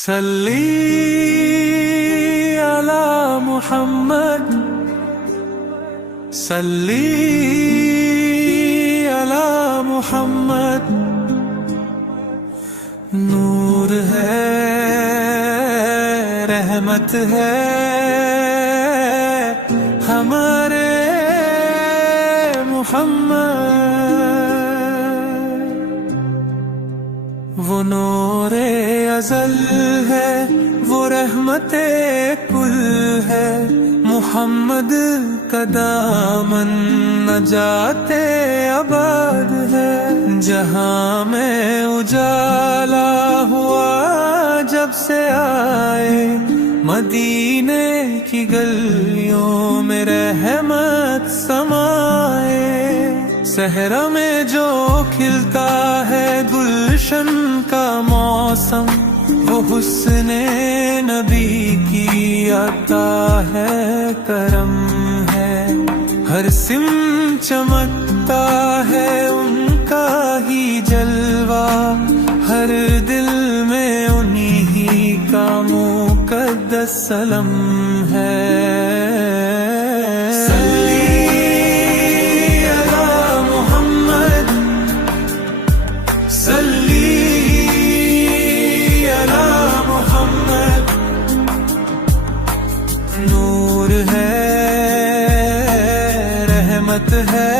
صلی علی محمد، صلی علی محمد۔ نور ہے، رحمت ہے ہمارے محمد۔ وہ نور ازل ہے، وہ رحمت کل ہے، محمد کا دامن نجات آباد ہے۔ جہاں میں اجالا ہوا جب سے آئے، مدینے کی گلیوں میں رحمت سمائے۔ صحرا میں جو کھلتا ہے گلشن کا موسم، وہ حسن نبی کی عطا ہے، کرم ہے۔ ہر سمت چمکتا ہے ان کا ہی جلوہ، ہر دل میں انہی کا مقدس علم ہے۔ نور ہے، رحمت ہے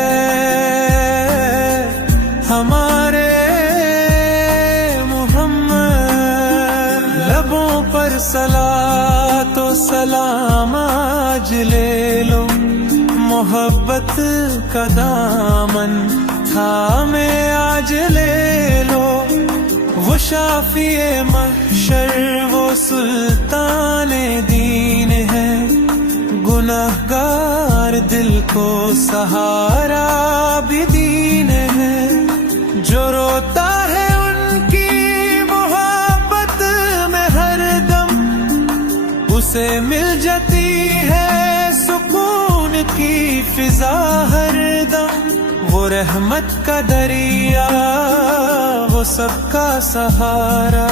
ہمارے محمد۔ لبوں پر صلاۃ و سلام آج لے لو، محبت کا دامن تھامے آج لے لو۔ وہ شافی محشر، وہ سلطان دین ہے، گناہگار دل کو سہارا بھی دین ہے۔ جو روتا ہے ان کی محبت میں ہر دم، اسے مل جاتی ہے سکون کی فضا ہر دم۔ وہ رحمت کا دریا، وہ سب کا سہارا،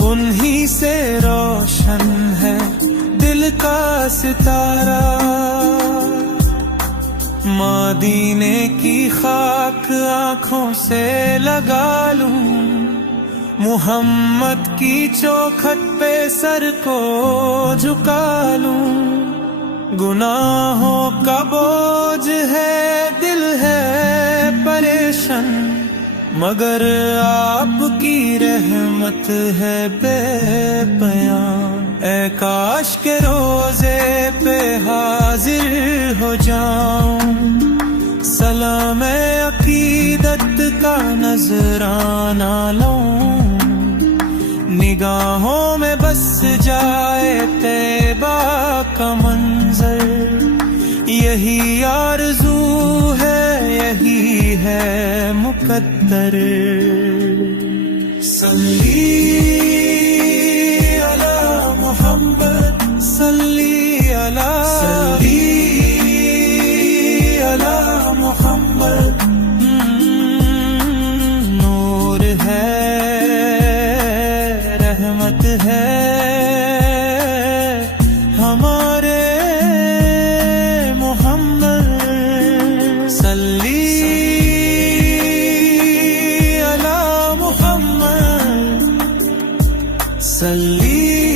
انہی سے روشن ہے دل کا ستارہ۔ مدینے کی خاک آنکھوں سے لگا لوں، محمد کی چوکھٹ پہ سر کو جھکا لوں۔ گناہوں کا بوجھ ہے، دل ہے پریشان، مگر آپ کی رحمت ہے بے بیان۔ اے کاش کے روزے پہ حاضر ہو جاؤں، سلام عقیدت کا نذرانہ لوں۔ نگاہوں میں بس جائے طیبہ کا منظر، یہی آرزو ہے، یہی ہے مقدر۔ صلی علی محمد، صلی علی محمد۔ نور ہے، رحمت ہے ہمارے محمد۔ صلی علی محمد، صلی